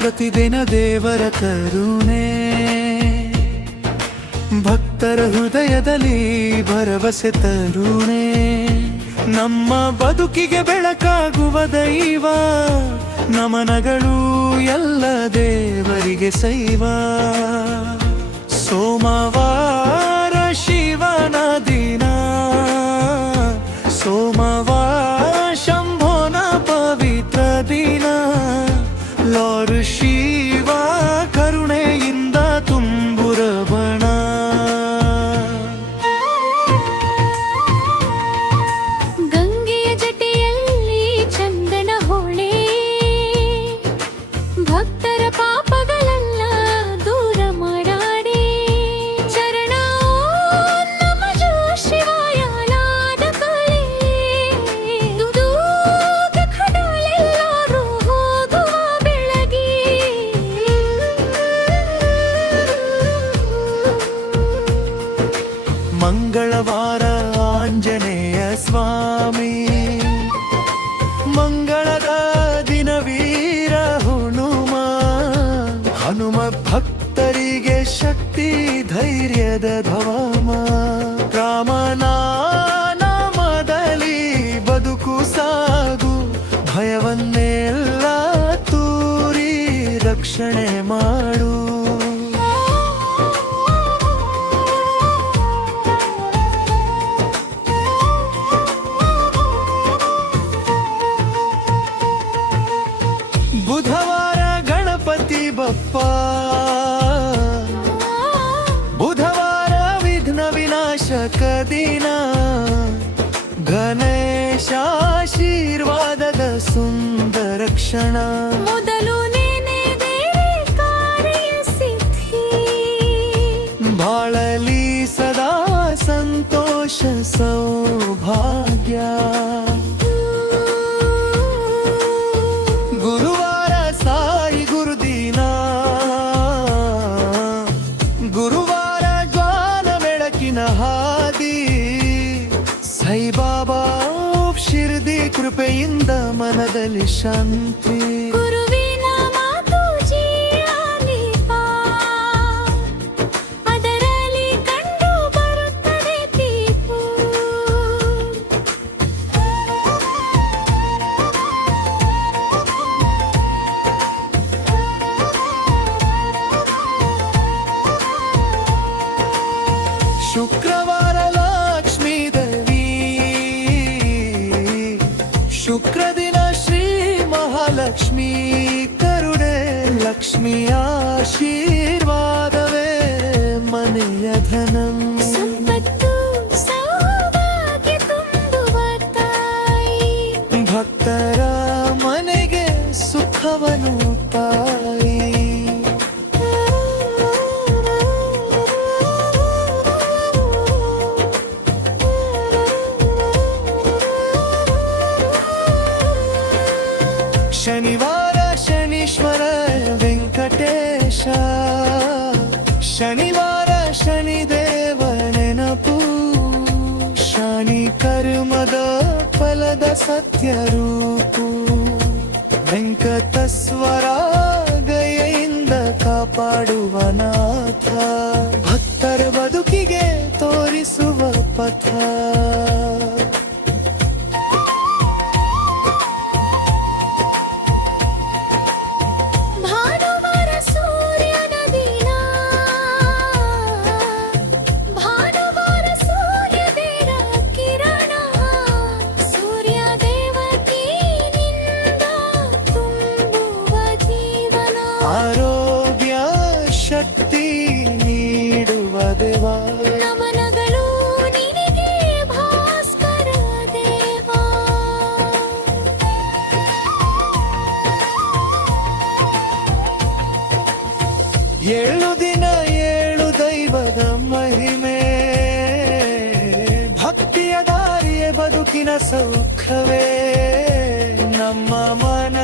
ಪ್ರತಿದಿನ ದೇವರ ಕರುಣೆ ಭಕ್ತರ ಹೃದಯದಲ್ಲಿ ಭರವಸೆ ತರುಣೆ. ನಮ್ಮ ಬದುಕಿಗೆ ಬೆಳಕಾಗುವ ದೈವ, ನಮನಗಳು ಎಲ್ಲ ದೇವರಿಗೆ ಸೈವ. ಸೋಮವಾರ ಶಿವನ ದಿನ, ಸೋಮವಾರ ಶಂಭೋನ ಪವಿತ್ರ ದಿನ. ಲಾರ್ಡ್ ಶಿವ ಕರುಣೆಯಿಂದ ತುಂಬುರವಣ. ಗಂಗೆಯ ಜಟೆಯಲ್ಲಿ ಚಂದನ ಹೊಳೆ, ಭಕ್ತರ ಪಾಪಗಳೆಲ್ಲ ದೂರ ಮಾಡಾಡೆ. ಚರಣ ನಮ ಶಿವಾಯ ನಾದ ಕಲೆ, ದುದೂಕ ಖಡಲೆಲ್ಲರೂ ಹೋಗುವ ಬೆಳಗಿ. ಮಂಗಳವಾರ ಆಂಜನೇಯ ಸ್ವಾಮಿ, ಮಂಗಳದ ದಿನ ವೀರ ಹನುಮ. ಹನುಮ ಭಕ್ತರಿಗೆ ಶಕ್ತಿ ಧೈರ್ಯದ ಧವಮ. ರಾಮನ ನಾಮದಲ್ಲಿ ಬದುಕು ಸಾಗು, ಭಯವನ್ನೆಲ್ಲ ತೂರಿ ರಕ್ಷಣೆ ಮಾಡು. ಬುಧವಾರ ಗಣಪತಿ ಬಪ್ಪ, ಬುಧವಾರ ವಿಘ್ನ ವಿನಾಶಕ ದಿನ. ಗಣೇಶಾಶೀರ್ವಾದದ ಸುಂದರ ಕ್ಷಣ. ಮೊದಲು ನೆನೆದರೆ ಕಾರ್ಯ ಸಿದ್ಧಿ, ಬಾಳಲಿ ಸದಾ ಸಂತೋಷ ಸೌಭಾಗ್ಯ. ಗುರುವಾರ ಸಾಯಿ ಗುರುದಿನ, ಗುರುವಾರ ಜ್ಞಾನ ಬೆಳಕಿನ ಹಾದಿ. ಸಾಯಿಬಾಬಾ ಶಿರ್ದಿ ಕೃಪೆಯಿಂದ ಮನದಲ್ಲಿ ಶಾಂತಿ. ಗುರುವಿನ ಮಾತು ಜೀವನಿಪ, ಅದರಲ್ಲಿ ಕಂಡು ಬರುತ್ತದೆ ತೀಪು. ಶುಕ್ರವಾರ ಲಕ್ಷ್ಮೀ ದೇವಿ, ಶುಕ್ರ ದಿನ ಶ್ರೀ ಮಹಾಲಕ್ಷ್ಮಿ ಕರುಣೆ. ಲಕ್ಷ್ಮಿಯ ಆಶೀರ್ವಾದವೇ ಮನೆಯ ಧನಂ. ಸಂಪತ್ತು ಸೌಭಾಗ್ಯ ತುಂಬುವ ತಾಯಿ, ಭಕ್ತರ ಮನೆಗೆ ಸುಖವನು ತಾಯಿ. ಶನಿವಾರ ಶನೀಶ್ವರ ವೆಂಕಟೇಶ, ಶನಿವಾರ ಶನಿದೇವ ನೆನಪು. ಶನಿ ಕರ್ಮದ ಫಲದ ಸತ್ಯ ರೂಪು. ವೆಂಕಟಸ್ವರ ದಯೆಯಿಂದ ಕಾಪಾಡುವ ನಾಥ, ಭಕ್ತರ ಬದುಕಿಗೆ ತೋರಿಸುವ ಪಥ. ಭಾನುವಾರ ಸೂರ್ಯನ ದಿನ, ಭಾನುವಾರ ಸೂರ್ಯದೇವ ಕಿರಣ. ಸೂರ್ಯ ದೇವತೆಯಿಂದ ತುಂಬುವ ಜೀವನ. ಆರೋಗ್ಯ ಶಕ್ತಿ ನೀಡುವ ದೇವ. ನಮನಗಳು ನಿನಗೆ ಭಾಸ್ಕರ ದೇವ. 7 ದಿನ 7 ದೈವದ ಮಹಿಮೆ. ಭಕ್ತಿಯ ದಾರಿಯ ಬದುಕಿನ ಸೌಖ್ಯವೇ ನಮ್ಮ ಮನ